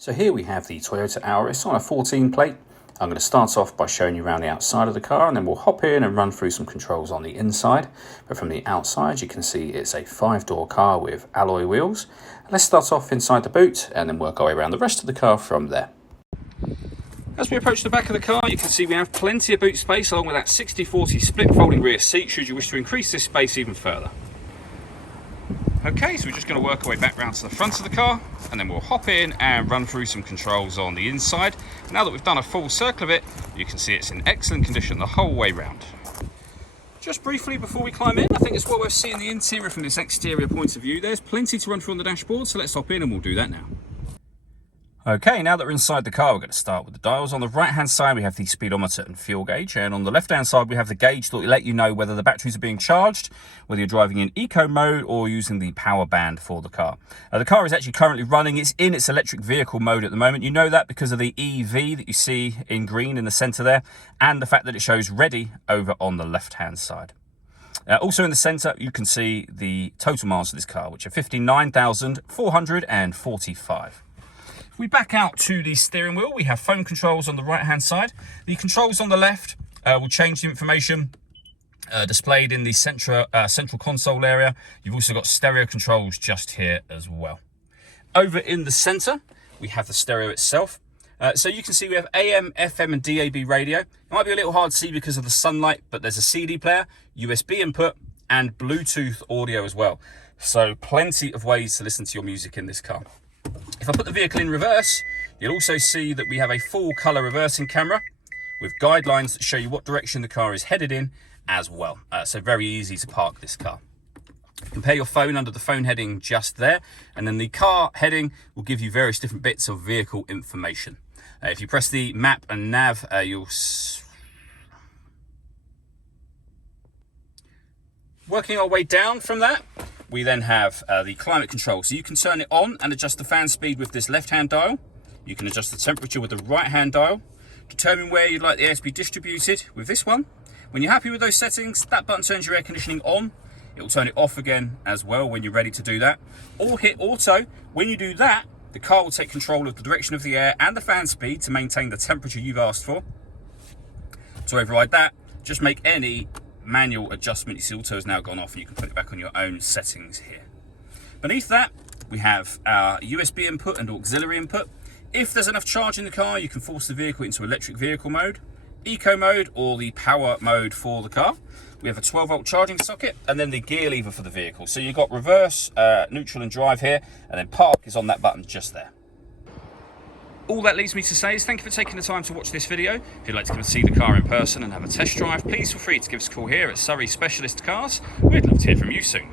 So here we have the Toyota Auris on a 14 plate. I'm going to start off by showing you around the outside of the car, and then we'll hop in and run through some controls on the inside. But from the outside you can see it's a 5-door car with alloy wheels. Let's start off inside the boot and then work our way around the rest of the car from there. As we approach the back of the car, you can see we have plenty of boot space along with that 60/40 split folding rear seat should you wish to increase this space even further. Okay, so we're just going to work our way back round to the front of the car, and then we'll hop in and run through some controls on the inside. Now that we've done a full circle of it, you can see it's in excellent condition the whole way round. Just briefly before we climb in, I think it's well worth seeing the interior from this exterior point of view. There's plenty to run through on the dashboard, so let's hop in and we'll do that now. Okay, now that we're inside the car, we're going to start with the dials. On the right-hand side, we have the speedometer and fuel gauge. And on the left-hand side, we have the gauge that will let you know whether the batteries are being charged, whether you're driving in eco mode or using the power band for the car. The car is actually currently running. It's in its electric vehicle mode at the moment. You know that because of the EV that you see in green in the center there, and the fact that it shows ready over on the left-hand side. Also in the center, you can see the total miles of this car, which are 59,445. We back out to the steering wheel. We have phone controls on the right hand side. The controls on the left will change the information displayed in the central console area. You've also got stereo controls just here as well. Over in the center, we have the stereo itself. So you can see we have AM, FM and DAB radio. It might be a little hard to see because of the sunlight, but there's a CD player, USB input and Bluetooth audio as well. So plenty of ways to listen to your music in this car. If I put the vehicle in reverse, you'll also see that we have a full colour reversing camera with guidelines that show you what direction the car is headed in as well. So very easy to park this car. Compare your phone under the phone heading just there, and then the car heading will give you various different bits of vehicle information. If you press the map and nav, working our way down from that, we then have the climate control. So you can turn it on and adjust the fan speed with this left-hand dial. You can adjust the temperature with the right-hand dial. Determine where you'd like the air to be distributed with this one. When you're happy with those settings, that button turns your air conditioning on. It will turn it off again as well when you're ready to do that. Or hit auto. When you do that, the car will take control of the direction of the air and the fan speed to maintain the temperature you've asked for. To override that, just make any manual adjustment. You see auto has now gone off and you can put it back on your own settings here. Beneath that, we have our USB input and auxiliary input. If there's enough charge in the car, you can force the vehicle into electric vehicle mode, eco mode or the power mode for the car. We have a 12-volt charging socket and then the gear lever for the vehicle. So you've got reverse, neutral and drive here, and then park is on that button just there. All that leaves me to say is thank you for taking the time to watch this video. If you'd like to come and see the car in person and have a test drive, please feel free to give us a call here at Surrey Specialist Cars. We'd love to hear from you soon.